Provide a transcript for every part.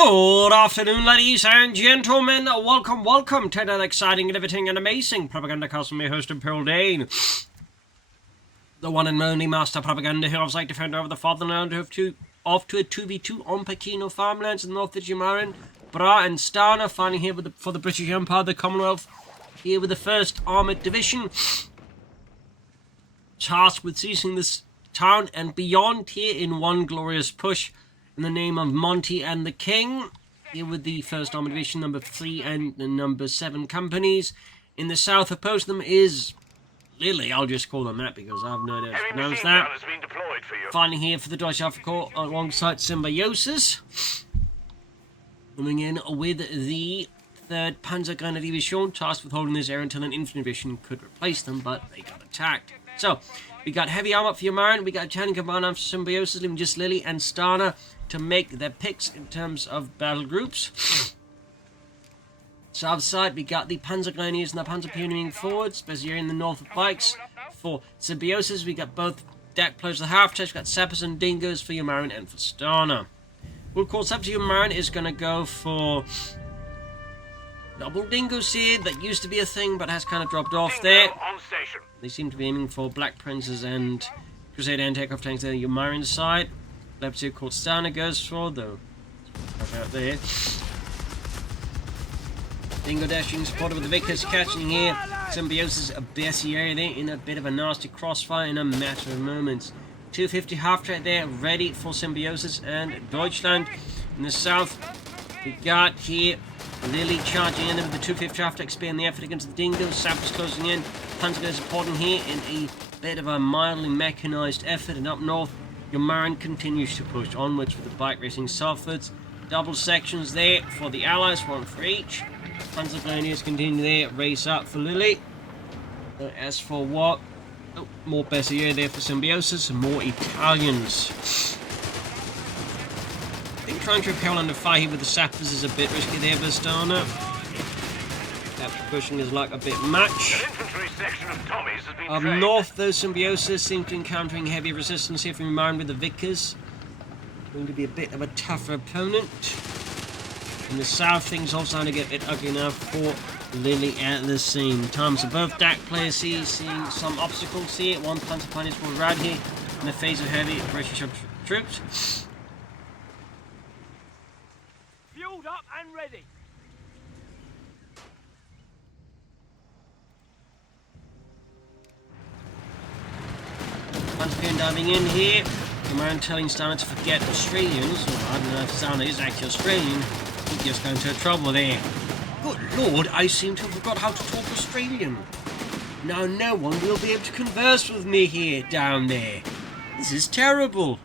Good afternoon, ladies and gentlemen. Welcome to that exciting, riveting, and amazing Propagandacast from your host, Imperial Dane. The one and only Master Propaganda Heroes like defender of the fatherland, off to a 2v2 on Pachino, Farmlands in north of Umirin, Bra and Stana, fighting here for the British Empire, the Commonwealth, here with the 1st Armoured Division, tasked with seizing this town and beyond here in one glorious push in the name of Monty and the King, here with the 1st Armoured Division, number 3 and the number 7 companies. In the south opposed them is Lilli, I'll just call them that because I have no idea how to pronounce that. Fighting here for the Deutsche Afrika alongside Symbiosis. Coming in with the 3rd Panzerjaeger Division, tasked with holding this area until an infantry division could replace them, but they got attacked. So, we got heavy armor for Umirin, we got tank command for Symbiosis, leaving just Lilli and Stana to make their picks in terms of battle groups. South side, we got the Panzerjaeger and the Panzer moving forward, especially here in the north of bikes. For Symbiosis, we got both DAK players, the half-checks, we got Sappers and Dingoes for Umirin and for Stana. Full course up to Umirin is going to go for double Dingoes here. That used to be a thing, but has kind of dropped off there. They seem to be aiming for Black Princes and Crusader anti-aircraft tanks there on Umirin's side. Level 2 called Stana goes for, though. Out there. Dingo dashing, supported with the Vickers, catching here. Symbiosis a Bessier there in a bit of a nasty crossfire in a matter of moments. 250 half-track there, ready for Symbiosis and Deutschland. In the south, we got here Lilli charging in with the 250 half-track, spear in the effort against the Dingoes. Sappers closing in. Panzerjaeger supporting here in a bit of a mildly mechanized effort. And up north, Umirin continues to push onwards with the bike racing southwards. Double sections there for the Allies, one for each. Panzerjaeger continue there, race up for Lilli. As for what? Oh, more Bessier there for Symbiosis and more Italians. I think trying to repel under fire here with the Sappers is a bit risky there for Stana. After pushing his luck a bit much. Up north, though, Symbiosis seems to be encountering heavy resistance here from Umirin with the Vickers. Going to be a bit of a tougher opponent. In the south, things all starting to get a bit ugly now for Lilli at the same time. So both DAK players here seeing some obstacles here. One Panzer Pioneers will ride here in the face of heavy British troops. Fueled up and ready. Panzer diving in here. Umirin telling Stana to forget Australians. Well, I don't know if Stana is actually Australian. He just got into trouble there. Good lord, I seem to have forgot how to talk Australian. Now no one will be able to converse with me here down there. This is terrible.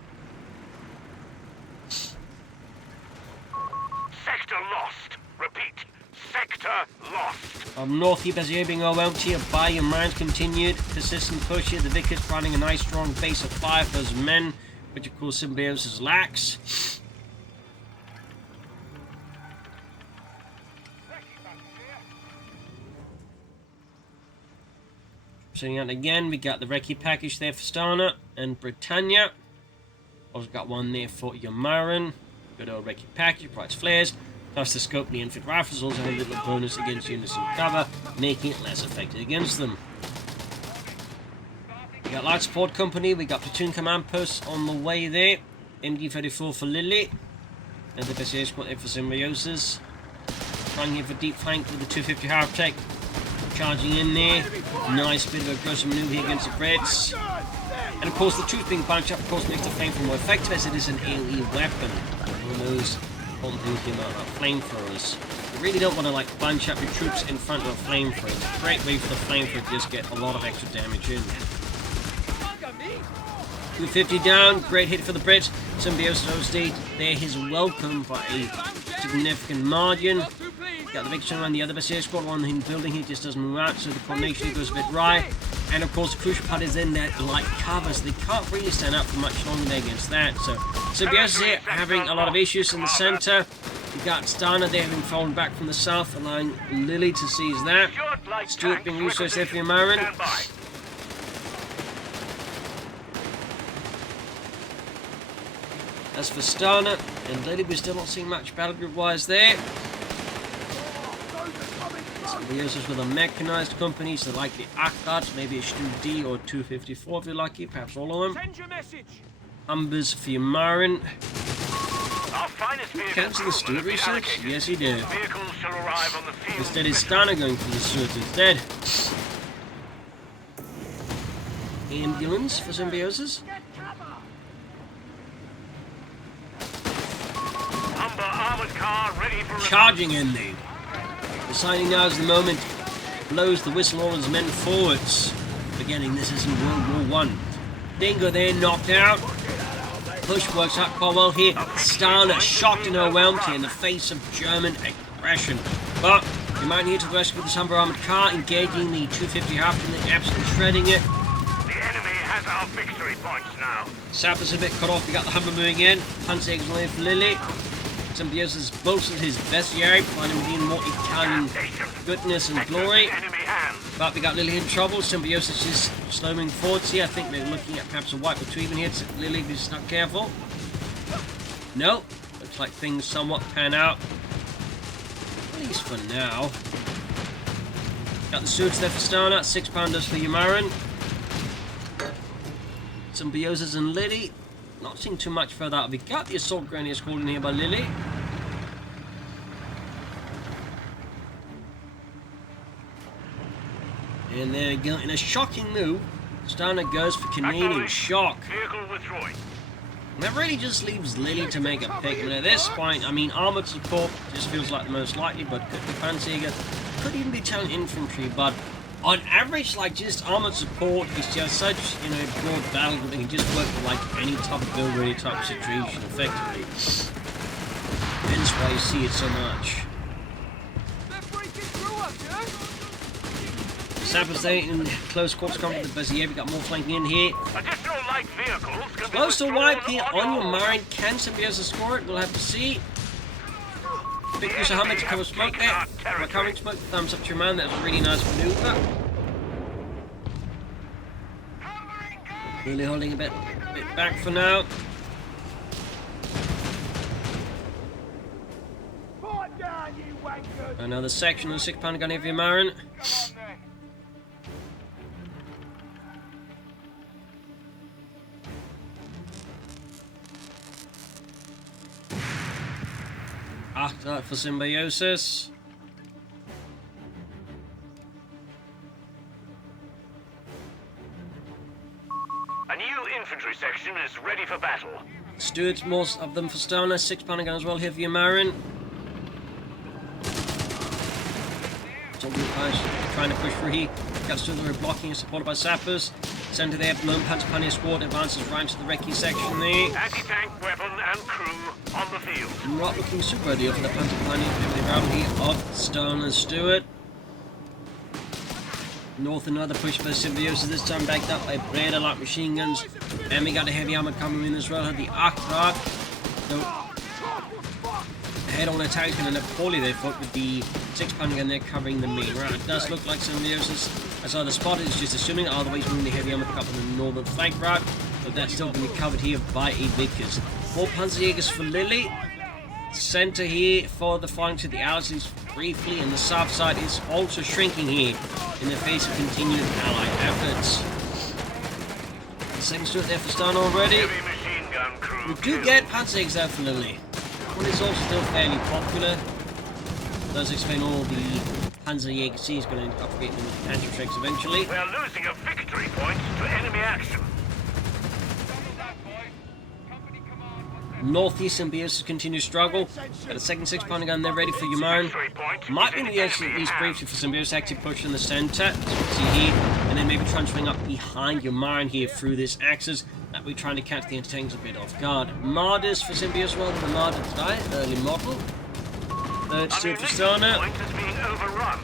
Sector lost. Repeat. Sector lost. Up north here, Bessier being overwhelmed here by Umirin's continued persistent push here. The Vickers finding a nice strong base of fire for those men, which of course Symbiosis lacks. Setting out again, we got the recce package there for Stana and Britannia. Also got one there for Umirin. Good old recce package, provides flares. Plus the scope, the infant rifles also have a little bonus against units in cover, making it less effective against them. We got light support company, we got platoon command posts on the way there. MD-34 for Lilli. And the Bessier squad there for Symbiosis. Trying here for deep flank with the 250 half-tech. Charging in there. Nice bit of aggressive maneuver here against the Brits. And of course the troops being bunched up of course makes the flamethrower more effective as it is an AoE weapon. One of those important things here about flamethrowers. You really don't want to like bunch up your troops in front of a flamethrower. It's a great way for the flamethrower to just get a lot of extra damage in. 250 down, great hit for the Brits. Symbiosis OSD there, his welcome by a significant margin. Got the victory around the other Bessier squad, one in building, he just doesn't move out, so the coordination goes a bit wry. And of course the crucial part is then that light cover, so they can't really stand up for much longer there against that. So Symbiosis here having a lot of issues in the centre. We got Stana there having fallen back from the south, allowing Lilli to seize that. Stuart being resourced there for Umirin. As for Stana, And Lilli, we're still not seeing much battle group wise there. Symbiosis with a mechanized company, so like the Akrat, maybe a Stu D or 254 if you're lucky, perhaps all of them. Send your message. Umbers for Umirin. Our finest vehicle Cancel the Stewart research? Yes, he did. Vehicles shall arrive on the field. Instead, is Stana going for the Stewart instead? Ambulance for Symbiosis. Humber armored car ready for Charging in there. Deciding now is the moment. Blows the whistle, all his men forwards. Forgetting this isn't World War I. Dingo there, knocked out. Push works out quite well here. Stana shocked and overwhelmed here in the face of German aggression. But you might need to rescue this Humber armored car, engaging the 250 Harpoon and absolutely shredding it. The enemy has our victory points now. Sapper's a bit cut off. We got the Humber moving in. Panzerjaeger's on for Lilli. Symbiosis boasted his best yard, finding within more Italian goodness and glory. Enemy hands. But we got Lilli in trouble. Symbiosis is slowing forwards here. I think they're looking at perhaps a wipe or two even here. Lilli, if he's not careful. No. Looks like things somewhat pan out. At least for now. Got the Stewards there for Stana. 6-pounders for Umirin. Symbiosis and Lilli. Not seeing too much further out. We got the Assault Grenadiers called in here by Lilli. And there we go. In a shocking move, Stana goes for Canadian shock. Vehicle withdrawing. And that really just leaves Lilli to make a pick. And at this point, I mean, armored support just feels like the most likely, but could be Panzerjaeger, could even be Italian infantry, but on average, like, just armored support is just such, you know, broad battle that they can just work for, like, any type of build ready type situation, effectively. Hence why you see it so much. Sappers there in close quarters combat with Panzerjaeger. We got more flanking in here. Additional light vehicles can be Close to withdrawn wipe here on your your mind. Can Symbiosis score it? We'll have to see. Big use of helmet to cover smoke there. We're covering smoke. Thumbs up to your man. That was a really nice maneuver. Really holding a bit back for now. Another section of the 6-pounder gun here for Umirin. After that for Symbiosis. A new infantry section is ready for battle. Stewards, most of them for Stana. 6-pounder gun as well here for Umirin. Trying to push through here. Got Stewards who are blocking, supported by Sappers. Centre there, Lone Panzerjaeger squad advances right to the recce section there. Anti-tank weapon and crew on the field. Not looking super ideal for the Panzerjaeger around here of Stana and Stewart. North another push by Symbiosis, this time backed up by Breda light machine guns. And we got a heavy armor coming in as well, had the Akrat. So head-on attacks going to end up poorly there fought with the 6-pounder gun there covering the main route. It does look like Symbiosis, as the spot is just assuming, otherwise moving the heavy armor up on the northern flank route, but that's still going to be covered here by a Vickers. More Panzerjaegers for Lilli. Center here for the flank to the Allies briefly, and the south side is also shrinking here in the face of continued Allied efforts. The second Stuart there for Stana already. Heavy machine gun crew. We do get Panzerjaegers there for Lilli. One is also still fairly popular. Does explain all the Panzerjaeger C is going to upgrade them with anti-tricks eventually. We are losing a victory point to enemy action. Northeast Symbiosis continue to struggle. Got a second 6-pounder gun there ready for Umirin. Might be the at least briefly for Symbiosis actually push in the center, as you can see here, and then maybe transferring up behind Umirin here through this axis. That we're trying to catch the anti-tanks a bit off guard. Marders for Symbiosis, well, the Marder today, early model. Third Stuart for Stana. Point is being overrun.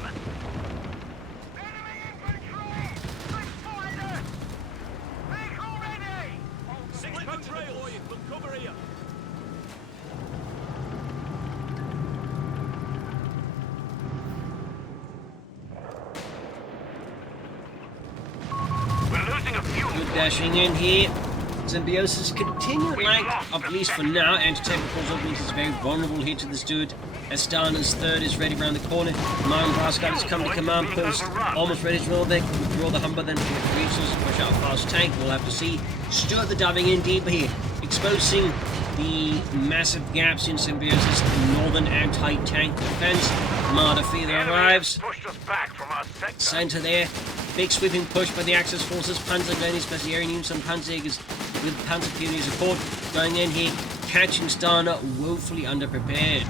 Good dashing in here. Symbiosis continue like, at least for now, anti-tank force is very vulnerable here to this dude. Astana's third is ready around the corner. Umirin Brascott has come to command post, almost ready to draw the Humber, then resources push out a fast tank. We'll have to see. Stuart the diving in deeper here, exposing the massive gaps in Symbiosis northern anti-tank defense. Marder Feather arrives. Center there. Big sweeping push by the Axis forces. Panzerjaeger, Panzerjaeger, some Panzerjaegers with Panzer Pioneer support going in here, catching Stana woefully underprepared.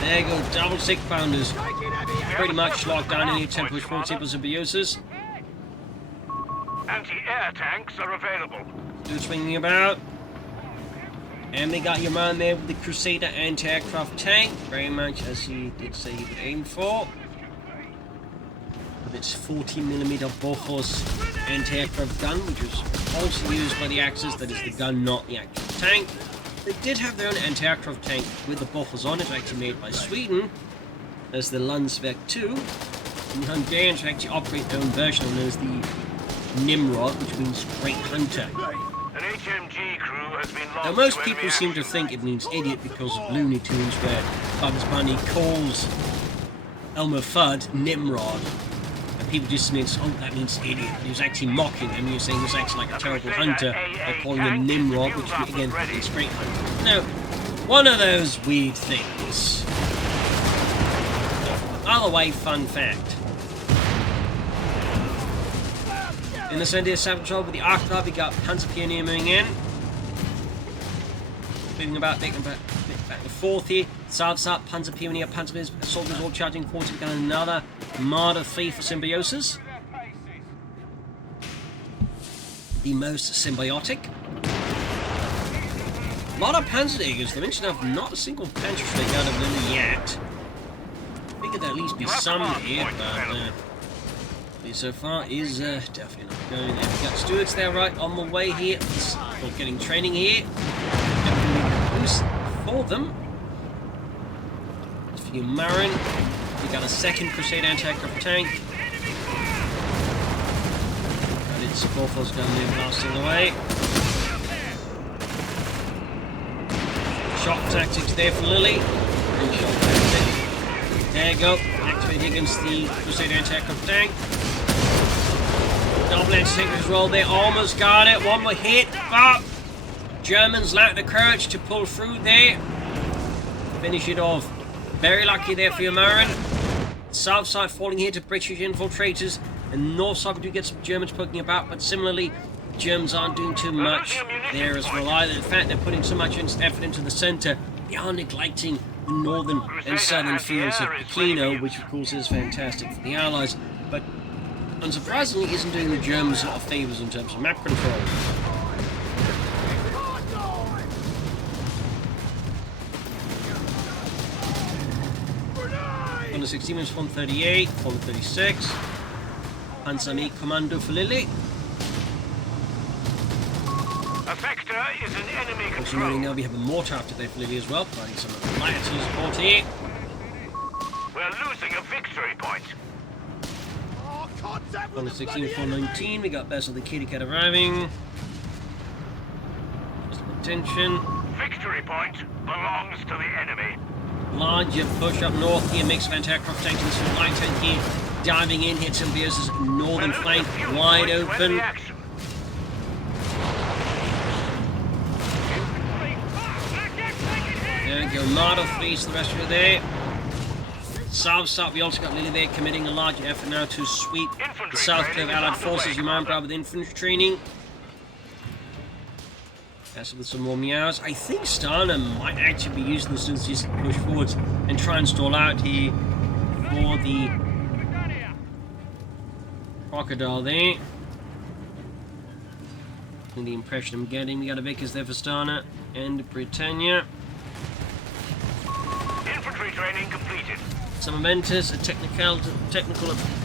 There you go, double sick pounders. Pretty much locked down any attempt to push forward simple Symbiosis. Anti-air tanks are available. Dude swinging about. And they got your man there with the Crusader anti-aircraft tank, very much as he did say he would aim for. With its 40mm Bofors anti-aircraft gun, which was also used by the Axis, that is the gun, not the actual tank. They did have their own anti-aircraft tank with the Bofors on it, actually made by Sweden, as the Landsverk 2. And the Hungarians actually operate their own version known as the Nimrod, which means Great Hunter. An HMG crew has been lost. Now most people seem to think it means idiot because of Looney Tunes, where Bugs Bunny calls Elmer Fudd Nimrod. And people just mean, oh, that means idiot. He was actually mocking him. He was saying he was actually like a terrible hunter by calling him Nimrod, which again means Great Hunter. Now, one of those weird things. Other way, fun fact. In the center, Saboteur with the Arclub, we got Panzer Pioneer moving in. Moving about, back and forth here. South, Panzer Pioneer, Panzer soldiers all charging forward. We got another Marder 3 for Symbiosis. The most symbiotic. A lot of Panzerjaegers, they mentioned of not a single Panzer strike out of Lilli yet. I figured there'd at least be some here, but so far is definitely not going there. We got Stuarts there right on the way here. We're getting training here. Boost for them. For Umirin, we got a second Crusade anti-aircraft tank. Got its Bofors down there blasting away. Shock tactics there for Lilli. And shock tactics. There you go. Activate against the Crusade anti-aircraft tank. Double anti-tank as well. They almost got it. One more hit. But Germans lack the courage to pull through there. Finish it off. Very lucky there for Umirin. South side falling here to British infiltrators. And north side we do get some Germans poking about. But similarly, Germans aren't doing too much there as well either. In fact, they're putting so much effort into the center. They are neglecting the northern and southern fields of Pachino, which of course is fantastic for the Allies. But unsurprisingly, isn't doing the Germans a lot of favours in terms of map control. On the 16 minutes, 138, 136. Panzer Commando for Lilli. Effector is an enemy control. Now we have a mortar after there for Lilli as well, providing some light artillery support here. We're losing a victory point. On the 16 and 419, we got Basil the Kitty Cat arriving. Just attention. Victory point belongs to the enemy. Larger push up north here, makes of anti-aircraft tank and some light tank here. Diving in, hits Symbiosis northern flank, wide open. There we go, Marder 3 is the rest of it there. South, we also got Lilli there committing a large effort now to sweep the South Cliff Allied forces. Umirin Bravo with infantry training. That's with some more meows. I think Stana might actually be using the Symbiosis to push forwards and try and stall out here for the crocodile there. And the impression I'm getting, we got a Vickers there for Stana and Britannia. Infantry training completed. Some momentous, a technical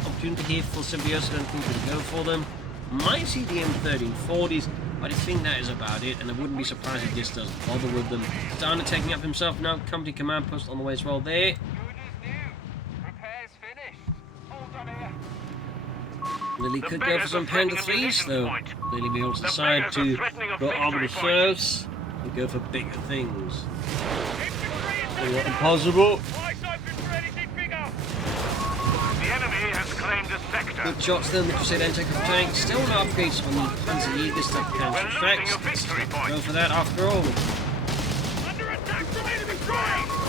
opportunity here for Symbiosis. I don't think we'll go for them. Might see the M1340s, but I think that is about it, and I wouldn't be surprised if this doesn't bother with them. Stana taking up himself now, company command post on the way as well there. Lilli could go for some Panda 3s though. Lilli may also decide to go Armour reserves and go for bigger things. Not impossible. Good shots then, the Crusade anti-tank tank. Still no upgrades on the Panzerjaeger stuff cancel effects. Go for that after all.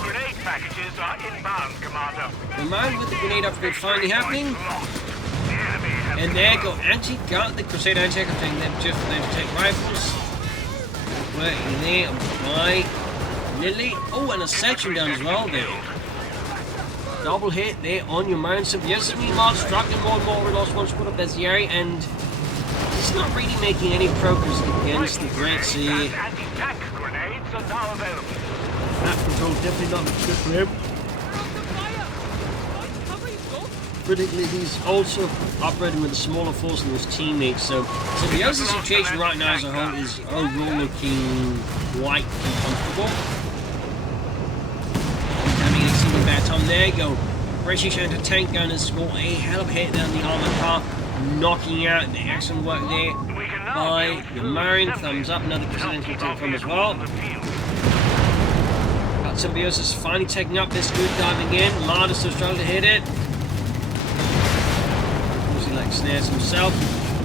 Grenade packages are inbound, Commander. The man with the grenade upgrade finally happening. And there go anti-gun, the Crusade anti-tank tank. They've just anti-tank rifles. Working there by Lilli. Oh, and a section down as well there. Double hit there on your Marin Symbiosis. Meanwhile, struggling more and more with lost one squad of Panzerjaeger, and he's not really making any progress against the Great Sea. Anti-tank grenades are now available. Map control definitely not good for him. Critically, he's also operating with a smaller force than his teammates, so Symbiosis' situation right now as a whole is overall looking quite uncomfortable. There you go. British anti-tank gunners score a hell of a hit down the armored car, knocking out the excellent work there by the Umirin. Thumbs up, another Crusade tank from as well. Got Symbiosis finally taking up this good diving in. Marder still struggling to hit it. Of course, he like snares himself.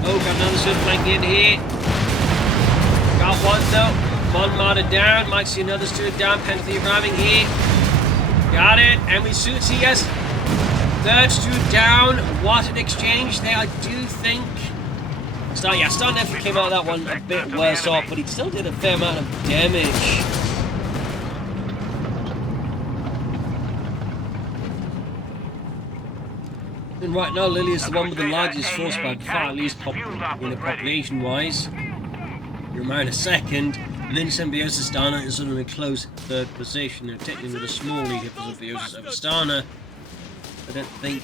Oh, got another swift flank in here. Got one though. One Marder down. Might see another Steward down. Panther arriving here. Got it, and we soon see us. Third Steward down. What an exchange there, I do think. Star definitely came out of that one a bit worse off, but he still did a fair amount of damage. And right now, Lilli is the one with the largest force by far, at least population-wise. Umirin a second. And then Symbiosis Stana is sort of in a close third position. They're technically with a small lead for Symbiosis over Stana. I don't think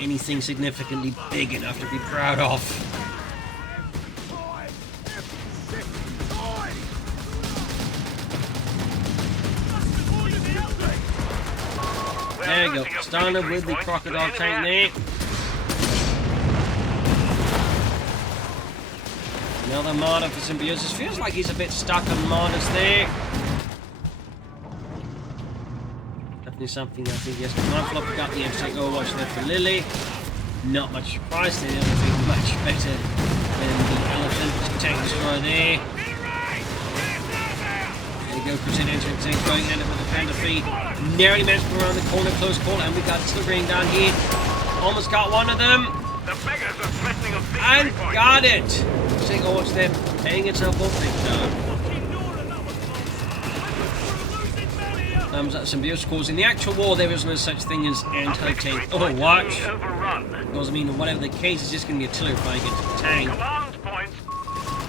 anything significantly big enough to be proud of. There you go. Stana with the crocodile tank there. Another Marder for Symbiosis. Feels like he's a bit stuck on Marders there. Definitely something I think he has to be mindful of. We got the anti-tank overwatch there for Lilli. Not much surprise there. Everything much better than the Elephant tank destroyer there. There we go, Crusade anti-tank tank going in with the Panda feed. Narrowly managed to go around the corner, close call, and we got still raining down here. Almost got one of them. The beggars are threatening a victory And point. got it! COH there, paying itself off big time. Thumbs up, Symbiosis causing the actual war. There is no such thing as anti-tank overwatch. Doesn't mean that whatever the case, it's just going to be artillery fighting against the tank. Command points.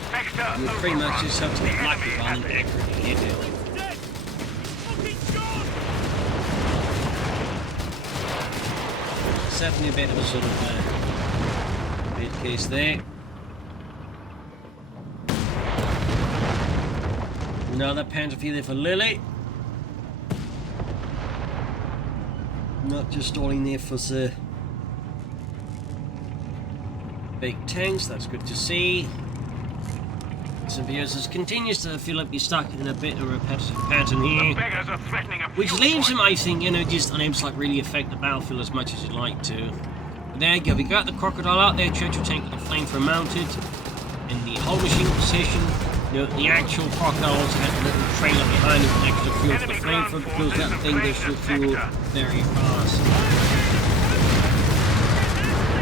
Sector You pretty much just have to get lucky rather than accurately hit it. Certainly a bit of a sort of bit case there. Another Panther there for Lilli. Not just stalling there for the big tanks, that's good to see. Symbiosis continues to feel like he's stuck in a bit of a repetitive pattern here. Which leaves him, I think, just unable to really affect the battlefield as much as he'd like to. But there you go, we got the crocodile out there, Churchill tank with the flamethrower mounted. In the whole machine position. The actual crocodile also has a little trailer behind it with extra fuel for the flamethrower because that thing goes through fuel very fast.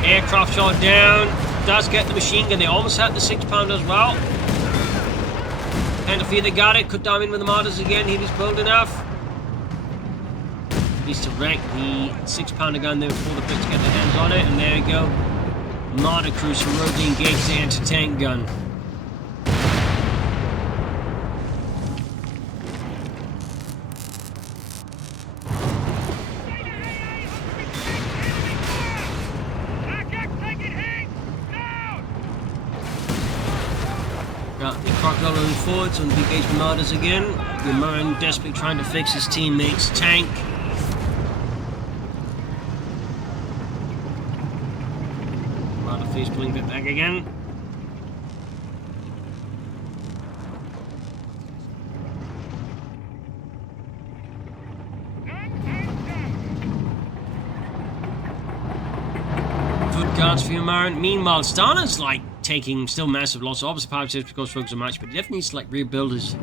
Aircraft shot down. Does get the machine gun. They almost had the 6-pounder as well. And if they got it, could dive in with the Marders again. He was bold enough. Needs to wreck the 6-pounder gun there before the Brits get their hands on it. And there you go. Marder crews heroically engaged the anti-tank gun. Got the crocodile moving forwards on the engagement Marders again. Umirin desperately trying to fix his teammate's tank. Fleet's pulling a bit back again. Foot guards for Umirin. Meanwhile, Starner's like taking still massive loss of opposite power tips because focus on match, but he definitely needs to like rebuild his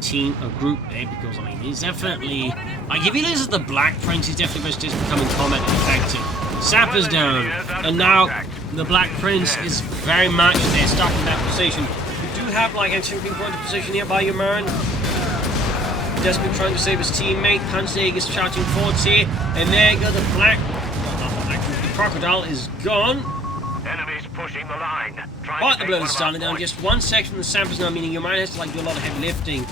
team or group there, because I mean he's definitely like, if he loses the Black Prince, he's definitely just becoming combat effective. Sapper's down, and now the Black Prince is very much there, stuck in that position. We do have like actually being put into position here by Umirin. Desperately trying to save his teammate. Panzerjaeger is charging forwards here, and there you go, the Black, the Crocodile is gone. Enemies pushing the line. But the blow is starting down. Just 1 second from the Sappers now, meaning Umirin has to like do a lot of heavy lifting.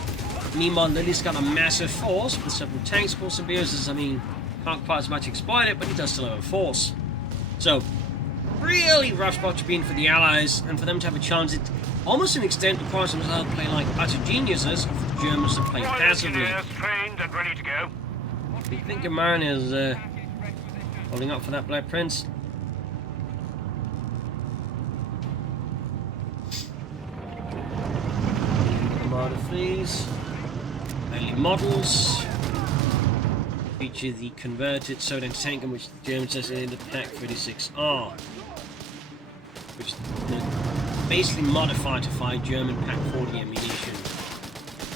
Meanwhile, Lilli's got a massive force with several tanks. Of course, Symbiosis, I mean, can't quite as much exploit it, but he does still have a force. So, really rough spot to be in for the Allies, and for them to have a chance, it almost to an extent requires them to play like utter geniuses, for the Germans to play passively. Trained and ready to go. I think Umirin is holding up for that Black Prince. Armada flees. Early models feature the converted Soda tank, in which the Germans designated the Pack 36R, which is basically modified to fire German Pack 40 ammunition.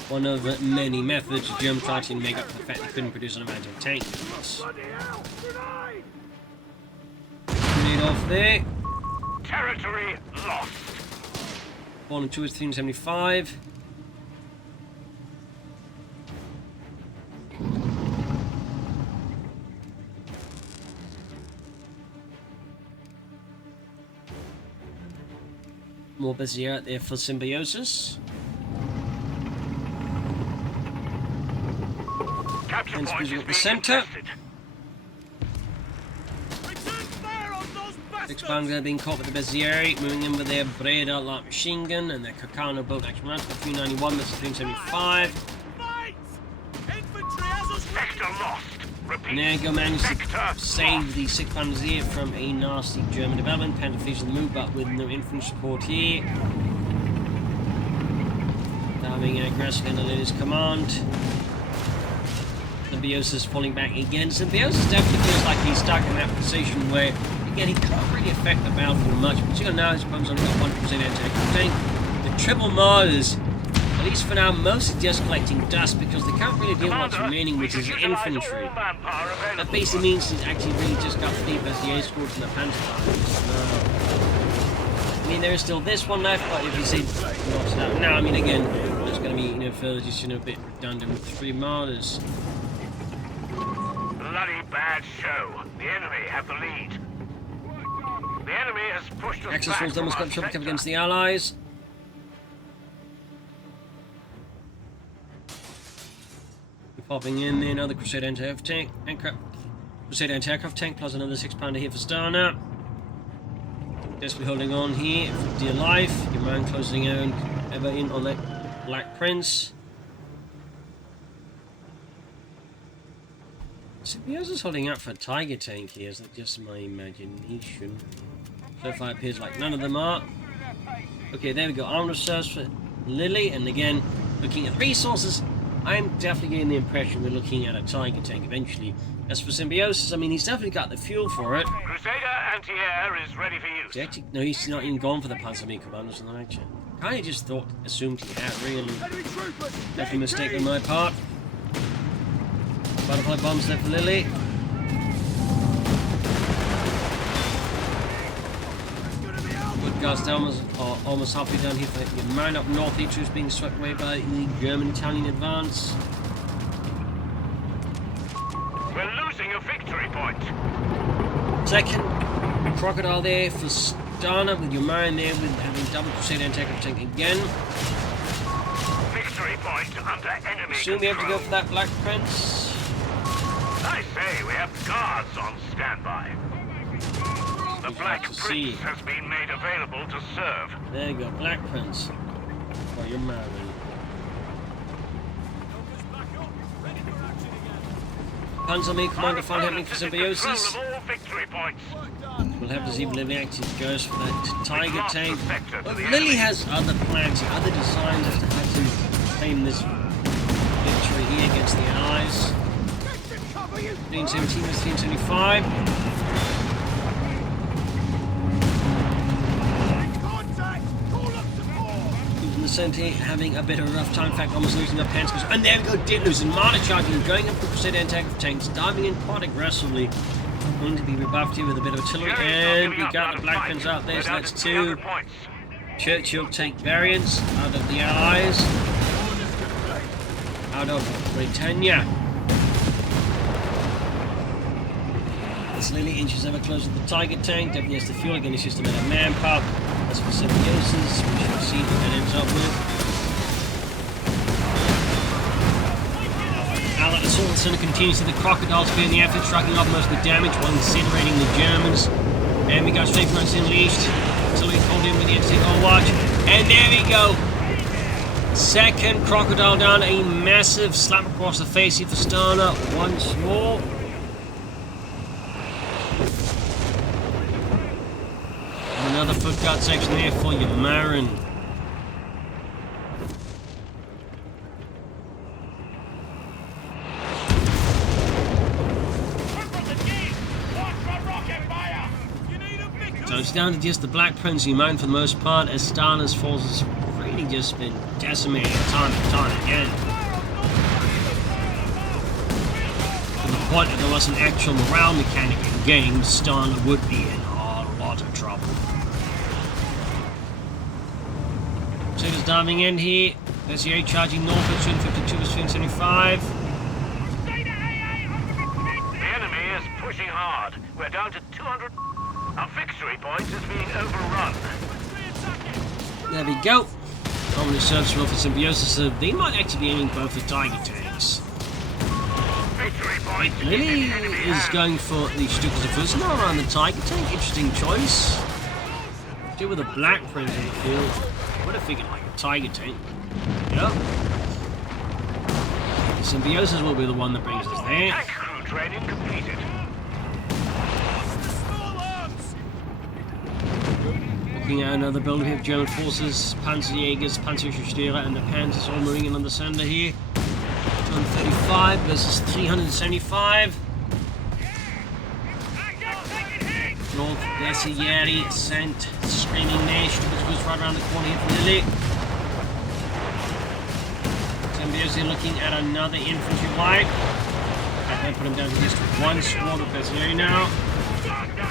One of many methods the Germans tried to make up for the fact they couldn't produce an amount of tank units. Grenade off there. Territory lost. 1 and 2 is 375. More busy out there for Symbiosis. And busy at the centre. 6 pounds are being caught with the Bezieri, moving in with their Breda light machine gun and their Kakano boat action rounds for 391 versus 375. Sector lost. Repeat. Nego managed to save the 6 pounders here from a nasty German development. Panther finishes the move, but with no infantry support here. Diving aggressive under Lilli's command. Symbiosis falling back again. Symbiosis definitely feels like he's stuck in that position where, again, he can't really affect the battlefield much. But you know, now his opponent's only got 1% anti-aircraft tank. The triple Mars, at least for now, mostly just collecting dust because they can't really deal with what's remaining, which is infantry. That basically means he's actually really just got 3 Bezier squads from the Panzer. I mean, there is still this one left, but if you see knocks it out now, I mean, again, there's going to be, you know, further just, you know, a bit redundant with 3 martyrs. Bloody bad show. The enemy have the lead. The enemy has pushed us Axis back Falls from almost our got trouble sector. against the Allies. Popping in there, another Crusade anti-aircraft tank, Crusade anti-aircraft tank, plus another 6 pounder here for Starner. Desperately holding on here for dear life. Umirin closing out ever in on that Black Prince. Symbiosis holding out for a Tiger tank here, is that just my imagination? So far it appears like none of them are. Okay, there we go. Armour reserves for Lilli, and again, looking at resources, I'm definitely getting the impression we're looking at a Tiger tank eventually. As for Symbiosis, I mean, he's definitely got the fuel for it. Crusader anti-air is ready for use. Actually, no, he's not even gone for the Panzerjaeger commandos in the lecture. I just assumed he had, really. Definitely a mistake on my part. Butterfly bombs there for Lilli. Good guys almost halfway down here for Umirin up north. Each is being swept away by the German-Italian advance. We're losing a victory point. Second Crocodile there for Starner, with Umirin there with having double Crusade anti-aircraft tank again. Victory point under enemy Soon we have to go control. for that Black Prince. I say we have guards on standby. The Black Prince has been made available to serve. There you go, Black Prince. For Umirin. Panzerjaeger commander find happening for Symbiosis. Control of all victory points. We'll have to see if Lilli actually goes for that Tiger lost tank. the sector to But the Lilli enemy. has other plans, other designs as to how to claim this victory here against the Allies. 1517 versus 1575. In the centre having a bit of a rough time, in fact almost losing their pants. And there we go, did lose. And Marta charging, going up the Crusader attack of tanks, diving in quite aggressively. Going to be rebuffed here with a bit of artillery. And we got the Black Pins out there, so that's 2 Churchill tank variants out of the Allies. Out of Britannia. As Lilli inches ever closer to the Tiger tank, definitely has the fuel. Again, it's just a bit of manpower. As for Symbiosis, we shall see what that ends up with. Allied assault center continues to the Crocodiles being the effort, striking off most of the damage while incinerating the Germans. And we got straight fronts unleashed. Artillery called in with the NC Overwatch. And there we go. Second Crocodile down, a massive slap across the face here for Stana once more. Another footguard section there for Umirin. So it's down to just the Black Prince Umirin for the most part, as Stana's forces have really just been decimated time and time again. To the point that there was an actual morale mechanic in game, Stana would be in a lot of trouble. Crusaders diving in here. There's the 8 charging north at 252 to 275. The enemy is pushing hard. We're down to 200. Our victory point is being overrun. There we go. Common serves well for Symbiosis, so they might actually be aiming both the Tiger tanks. Victory point. Lilli is going for the Stukas of Fusina around the Tiger tank. Interesting choice. Still with a Black Prince in the field. Would have figured like a Tiger tank. Yep. The Symbiosis will be the one that brings us there. Tank crew training completed. Looking at another build here of German forces, Panzerjaegers, Panzerjaeger, and the Panzers all moving in on the center here. 235 versus 375. North Bessieri sent Screaming Nash, which was right around the corner here for Lilli. Symbiosis looking at another infantry wipe. I put him down to just one squad of Bessieri now.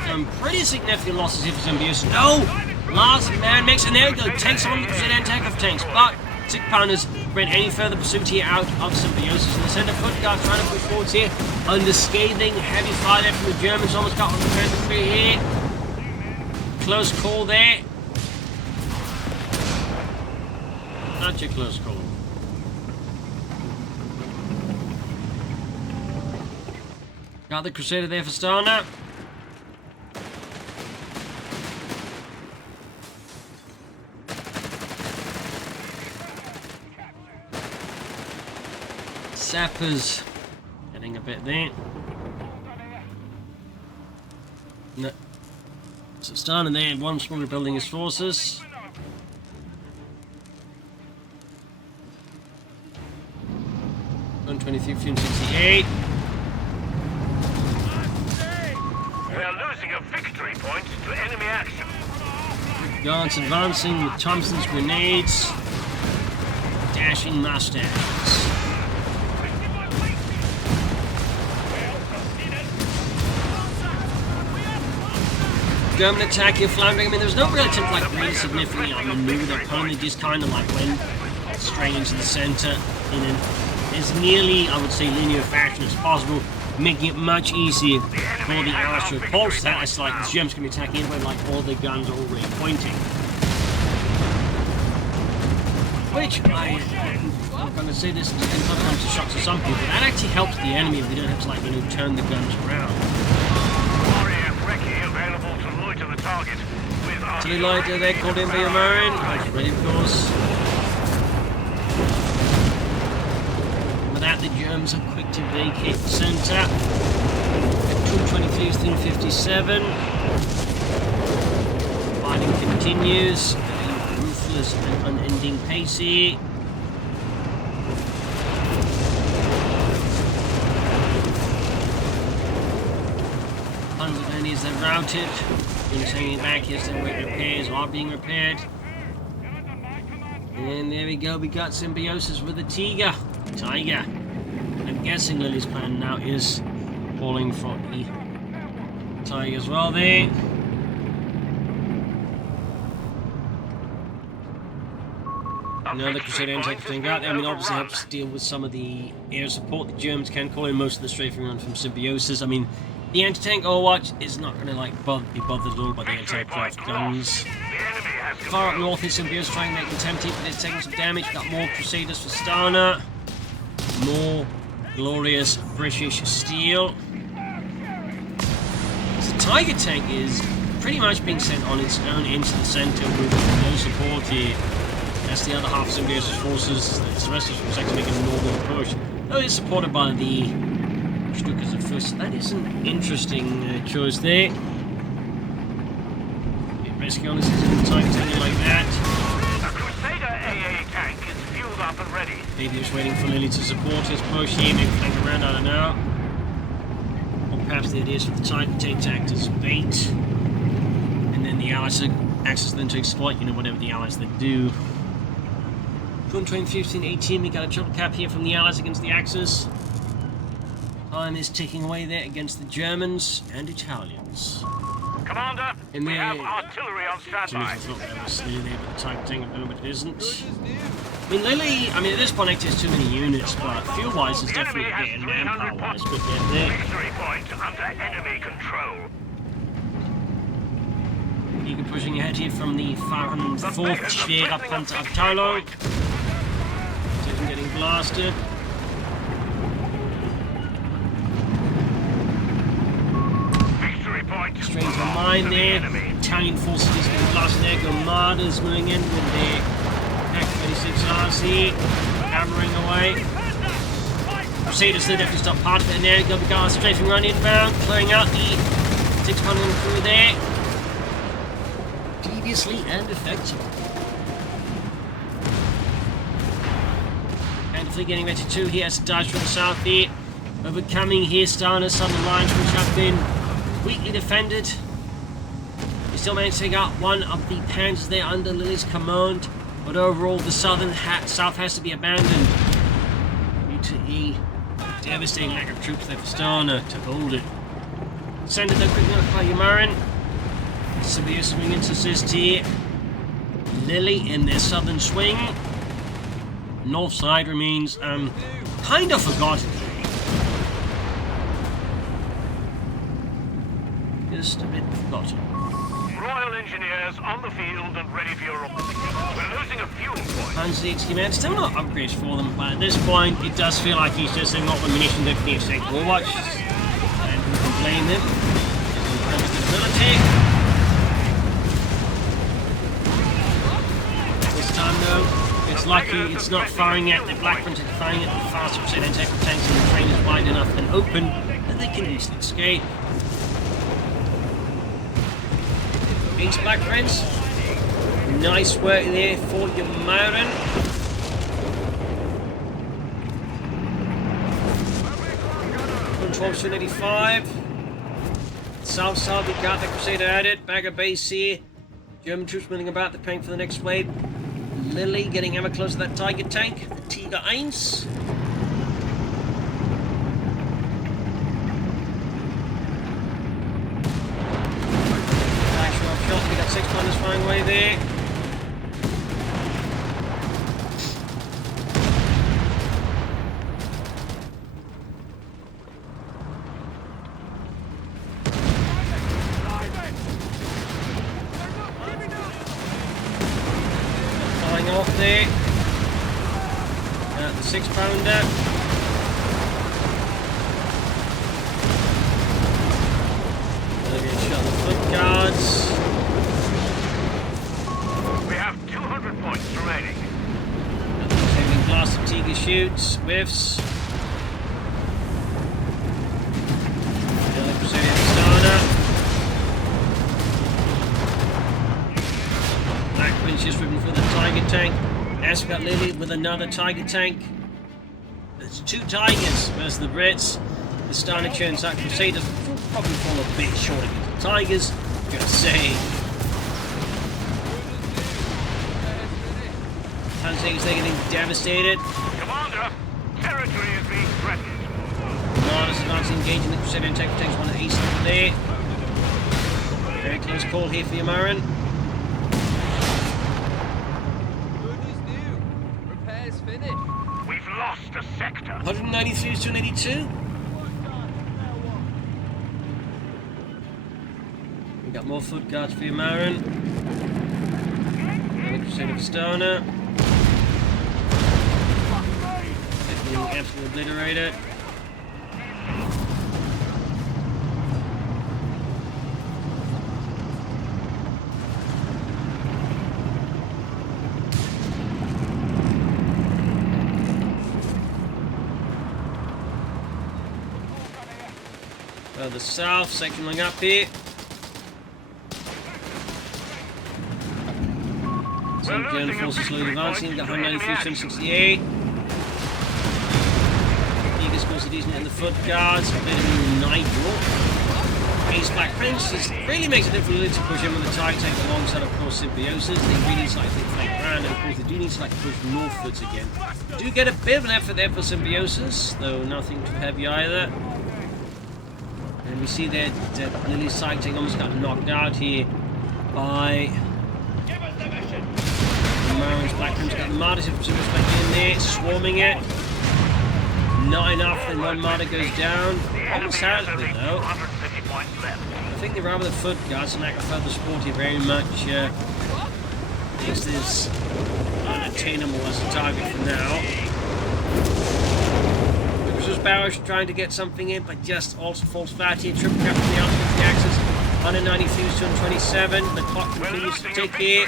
Some pretty significant losses here for Symbiosis. No! Last man makes, and there we go, takes on the Crusader attack of tanks, but Sick Pounders prevent any further pursuit here out of Symbiosis. And the center foot guard trying to push forwards here. Unscathing, heavy fire there from the Germans, almost got on the infantry here. Close call there. Such a close call. Got the Crusader there for Stana. Sappers getting a bit there. No. So Stana there, once more rebuilding his forces. $123,68. We are losing a victory point to enemy action. Guards advancing with Thompson's grenades. Dashing mustaches. German attack here, floundering. I mean, there was no real attempt like really significantly outmaneuver their opponent. They just kind of like went straight into the center in as nearly, I would say, linear fashion as possible, making it much easier for the Allies to repulse that. It's like the Germans can be attacking anyway, like all the guns are already pointing. Which I'm going to say this can sometimes shock to some people. That actually helps the enemy if they don't have to like turn the guns around. Target with Tilly Lighter there, called in by Umirin. Ready, of course. With that, the Germans are quick to vacate the centre. 223 is 357. fighting continues, very ruthless and unending pace here. Panzerjaeger, they're routed. Units hanging back here, still waiting repairs or are being repaired. And there we go, we got Symbiosis with the Tiger. I'm guessing Lilli's plan now is falling for the Tiger as well there. Another Crusader intake thing out there. I mean, obviously helps deal with some of the air support the Germans can call in most of the strafing run from Symbiosis. I mean, the anti-tank Overwatch is not going to like be bothered at all by the anti-aircraft guns. Far up north is Symbiosis trying to make them tempting, but it's taking some damage. Got more Crusaders for Stana. More glorious British steel. The Tiger tank is pretty much being sent on its own into the centre with no support here. That's the other half of Symbiosis forces. The rest of them actually making a normal push. Though it's supported by the Stukas at first. That is an interesting choice there. Rescue on this is in the Tiger tank like that. A Crusader AA tank is fueled up and ready. Maybe just waiting for Lilli to support his push here, maybe flank around, I don't know. Or perhaps the idea is for the Tiger tank to act as bait. And then the Allies access them to exploit, you know, whatever the Allies then do. 15-18, we got a triple cap here from the Allies against the Axis. Time is ticking away there against the Germans and Italians. Commander, And we have artillery on standby. I thought that was Lilli there, but the Tiger tank, but it isn't. I mean, Lilli, I mean, at this point, there's too many units, but fuel-wise, it's definitely getting manpower-wise, but there. Victory point under enemy control. You can pushing ahead here from the 4th Schwerer Panzerabteilung. Getting blasted. Victory point. Strange for mine there. Italian forces just getting blasted there. Armadas moving in with their Pak-26Rs here. Hammering away. Crusaders still definitely stop part of it, and there we go. We got our strafing run inbound, clearing out the 600 through there. Deviously and effectively. Getting ready to here as it dives from the south here. Overcoming here Stana's southern lines, which have been weakly defended. We still managed to take out one of the panzers there under Lilli's command, but overall the south has to be abandoned due to the devastating lack of troops there for Stana to hold it. Send it though quickly enough by Umirin. Symbiosis swing into assist here. Lilli in their southern swing. North side remains kind of forgotten. Just a bit forgotten. Royal Engineers on the field and ready for your orders. We're losing a fuel point. Panzerjaeger command, still not upgrades for them, but at this point it does feel like he's just not the munition that needs to take Overwatch. And who can blame him? It's ability. This time though, it's lucky it's not firing at the Black Prince, it's firing at the faster percent tanks, and the train is wide enough and open that they can easily escape. Ace Black Prince. Nice work there for Umirin. Control 285. South side we got the Crusader added. Bag of base here. German troops milling about, they're praying for the next wave. Lilli getting ever closer to that Tiger tank. Tiger 1. Shot, we got 6 miners flying away there. Flying off there. The 6-pounder. They're going to shut the foot guards. We have 200 points remaining. Saving blast of Tiger shoots, whiffs. The other Crusader starter. just ripping through the Tiger tank. Escalation Lilli with another Tiger tank. There's 2 Tigers versus the Brits. The Standard churns out Crusaders will probably fall a bit short against the Tigers. Just saying. Panzerjaegers, they're getting devastated. Commander, territory is being threatened. Mars advancing, engaging the Crusader and tank tanks. One of the aces over there. Very close call here for the Umirin. Repairs finished. We've lost a sector. 193 to 182. We got more foot guards for the Umirin. Another Crusader for Stoner. Being absolutely obliterated. Further south, section line up here. Some German forces slowly advancing, got 193 to 168. Eagers goes to decent in the foot guards, a bit of Nigel. Ace Black Prince really makes it difficult to push in with the Tiger tank alongside, of course, Symbiosis. They really need to flank around, and of course they do need to push northwards again. Do get a bit of an effort there for Symbiosis, though nothing too heavy either. And we see that Lilli's Tiger tank almost got knocked out here by Umirin's Black Prince. Got the Martyrs back in there, swarming it. Not enough, then one martyr goes down. Almost has it though. I think the rather the foot guards and lack of further support here very much makes this unattainable as a target for now. This Barrows trying to get something in, but just also falls flat here. Triple cap from the outfit of the Axis. 193 to 227. The clock continues to tick here.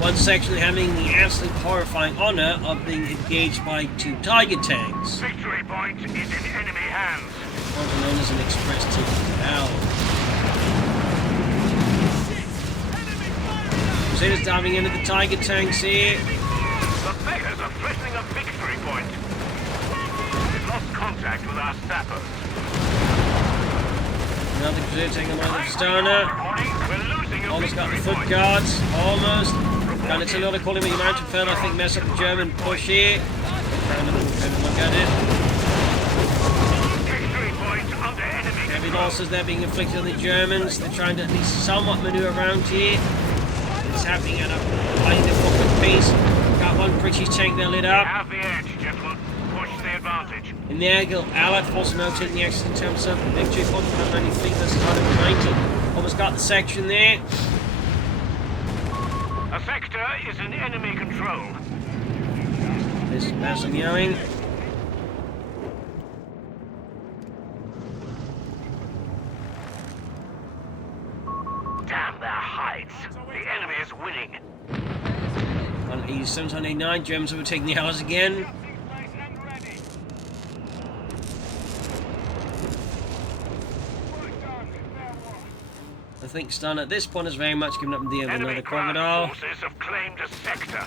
One section having the absolute horrifying honour of being engaged by 2 Tiger tanks. Victory point is in enemy hands. Also known as an express ticket to hell. Crusaders diving into the Tiger tanks here. The beggars are threatening a victory point. We've lost contact with our sappers. Another Crusader taking them out of Stoner. We're losing a Almost got the victory foot point. guards. Almost. And it's another calling with your mountain fell, I think, mess up the German push here. Trying to look at it. Victory point under enemy Heavy control. losses there being inflicted on the Germans. They're trying to at least somewhat maneuver around here. It's happening at a highly difficult pace. Got one British tank there lit up. Have the edge, gentlemen. Push the advantage. In the angle, Allied forces now taking the Axis in terms of victory point 193 versus 190. Almost got the section there. A sector is in enemy control. There's massive yelling. Damn their hides. The enemy is winning. 187, 189, Germans overtaking the Allies again. I think Stun at this point has very much given up the Enemy another ground crocodile. forces have claimed a sector.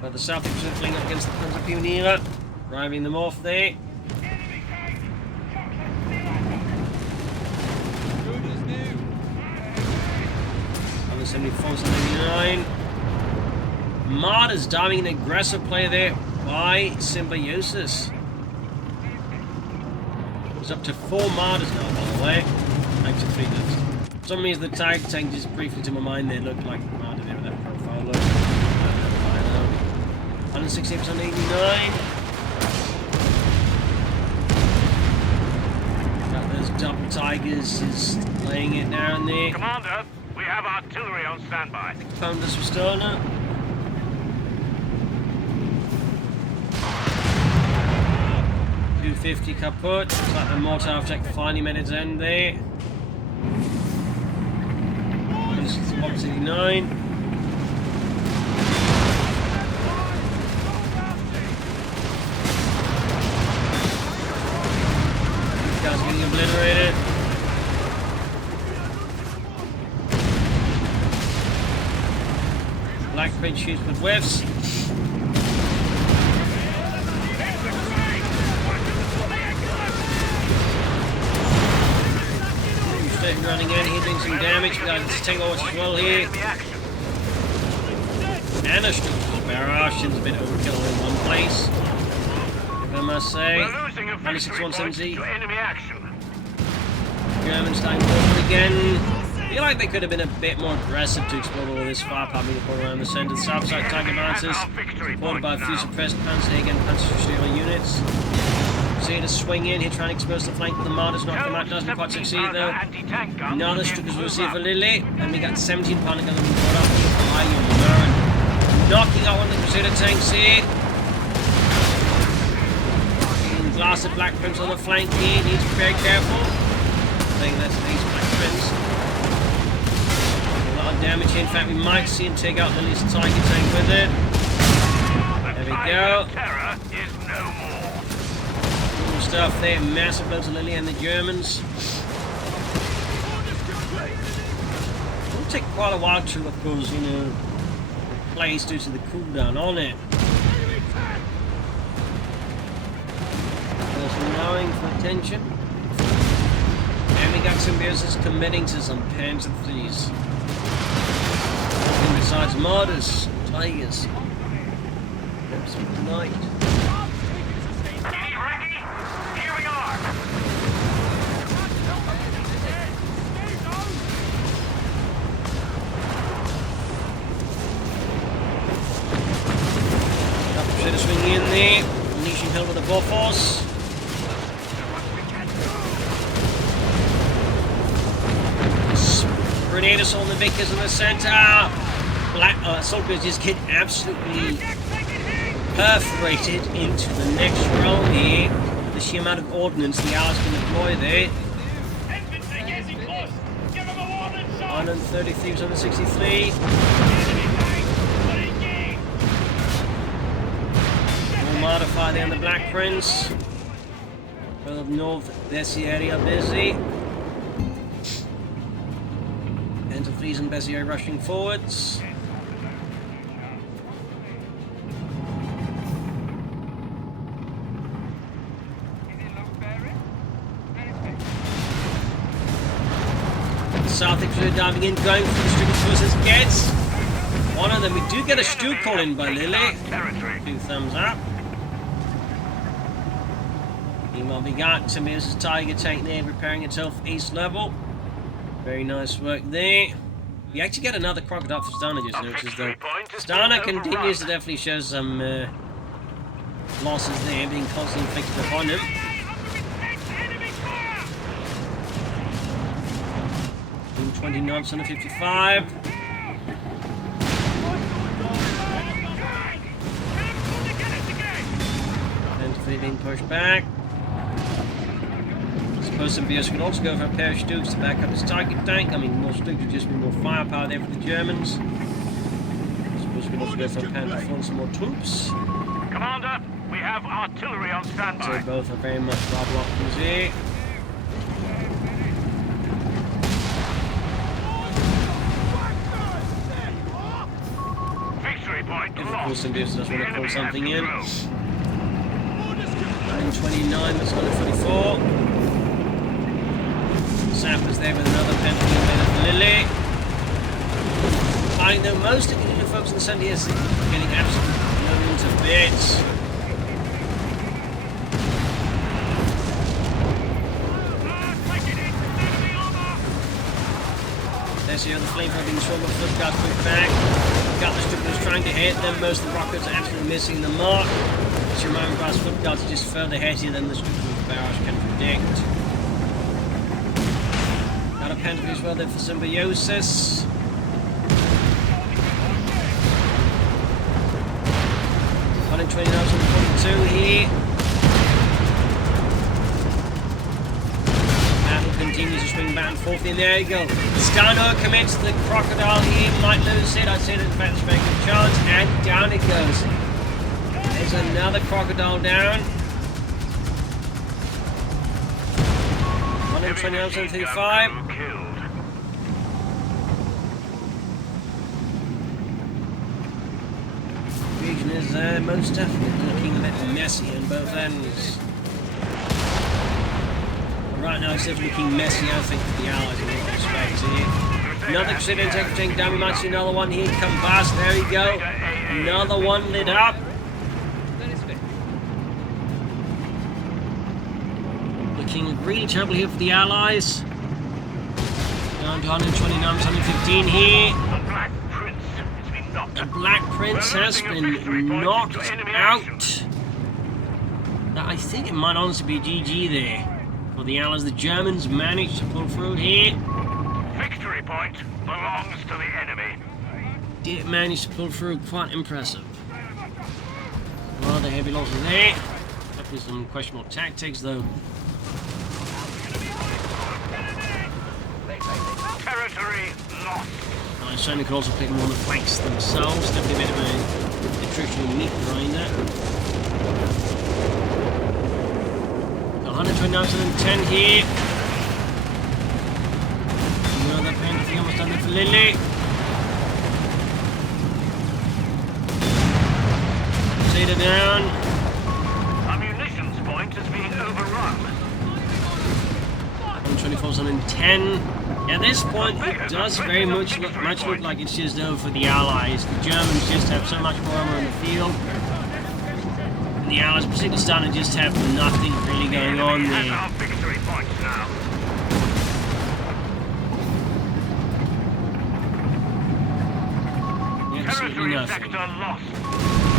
But the South is circling up against the Panzerjaeger, driving them off there. Good as new. 174, 189. Martyrs diving an aggressive play there by Symbiosis. It's up to 4 Martyrs now, by the way. Thanks to 3 left. For some reason, the Tiger tank just briefly to my mind there looked like Martyr there with that profile look. 168, 189. Got those double Tigers is laying it down there. Commander, we have artillery on standby. Founders for Stoner. .250 kaput. Looks like the mortar attack finally made its end there. 169. obliterated. Black Prince shoots with whiffs. He's running in, he's doing some damage. We got this COH as well here. And a barrage seems a bit overkill in one place, if I must say. 16170. Germans starting forward again. I feel like they could have been a bit more aggressive to explore all this firepower being put around the centre. The south side target advances, supported by a few suppressed Panzerjaeger and Panzerjaeger units. See to swing in, here trying to expose the flank with the martyrs, not come out, doesn't quite succeed though. Another Struckers will see for Lilli, and we got 17 pound gun being brought up by Umirin. Knocking out one of the Crusader tanks here. Glass of Black Prince on the flank here, needs to be very careful. I think that's these Black Prince. A lot of damage here. In fact, we might see him take out Lilli's Tiger tank with it. There we go. Cool stuff there. Massive blow to Lilli and the Germans. It'll take quite a while to, of course, you know, replace due to the cooldown on it. There's allowing for attention. And we got Symbiosis committing to some Panzerjaegers. Nothing besides martyrs, tigers. Absolute night. Here we are. Should have swinging in there. Unleashing hell with the Bofors. Grenadiers on the Vickers in the centre. Black soldiers just get absolutely perforated into the next row here. The sheer amount of ordnance the Allies can deploy there. 133, 163. More modify there on the Black Prince. Further north, there's the area busy. Fleas and Bezier rushing forwards. South Ipswich diving in, going for the Stricken forces. Gets one of them. We do get a stew call in by Lilli. 2 thumbs up. Meanwhile, we got Symbiosis Tiger tank there repairing itself east level. Very nice work there. We actually get another crocodile for Stana, just noticed though. Stana continues to definitely show some losses there, being constantly inflicted upon him. In 29, 155. Plentifully being pushed back. Symbiosis could also go for a pair of Stooks to back up his target tank. I mean, more Stooks would just be more firepower there for the Germans. Suppose we could also go for a Panther for some more troops. Commander, we have artillery on standby. So both are very much viable options here. Victory point If of lost. course Symbiosis does want to call something in. 129, that's 144. Sappers there with another penalty made of Lilli. Finding though most of the folks in the centre here getting absolutely blown into bits. There's the other flamethrower being shot with flip guards quick back. Got the Strippers trying to hit them. Most of the rockets are absolutely missing the mark. Sherman Brass flip guards are just further headier than the Strippers barrage can predict. Got a penalty as well there for Symbiosis. On 29 on 42 here. Battle continues to swing back and forth. And there you go. Stano commits the crocodile here. Might lose it. I'd say that in fact there's a very good chance. And down it goes. There's another crocodile down. 120, Heavy machine gun 135. crew killed. Region is most definitely looking a bit messy on both ends. But right now it's definitely looking messy, I think, for the Allies in what respect here. Another Crusader tank down, we might see another one here come past, there we go. Another one lit up. Then it's finished. Looking really terrible here for the Allies. Down to 129, 115 here. The Black Prince has been knocked. The Black Prince has been knocked out. I think it might honestly be GG there for the Allies. The Germans managed to pull through here. Victory point belongs to the enemy. Did manage to pull through, quite impressive. Rather heavy losses there. Definitely some questionable tactics though. Territory lost. I certainly could also pick more on the flanks themselves. Definitely a bit of a attritional meat grinder. 129 to 10 here. Another penalty almost done there for Lilli. Crusader down. Our munitions point is being overrun. 124 to 10. At this point, it does very much look like it's just over for the Allies. The Germans just have so much more armor in the field. And the Allies proceed to start and just have nothing really going on Has there. our victory points now. Absolutely Territory nothing. sector lost.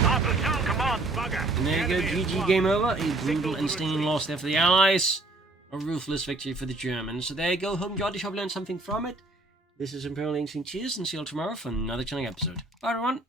Our platoon command bugger. And there you go, GG, game over. A brutal and stinging loss there for the Allies. A ruthless victory for the Germans. So there you go, hope you enjoyed it, hope you learned something from it. This is Imperial Ancient. Cheers, and see you all tomorrow for another chilling episode. Bye everyone.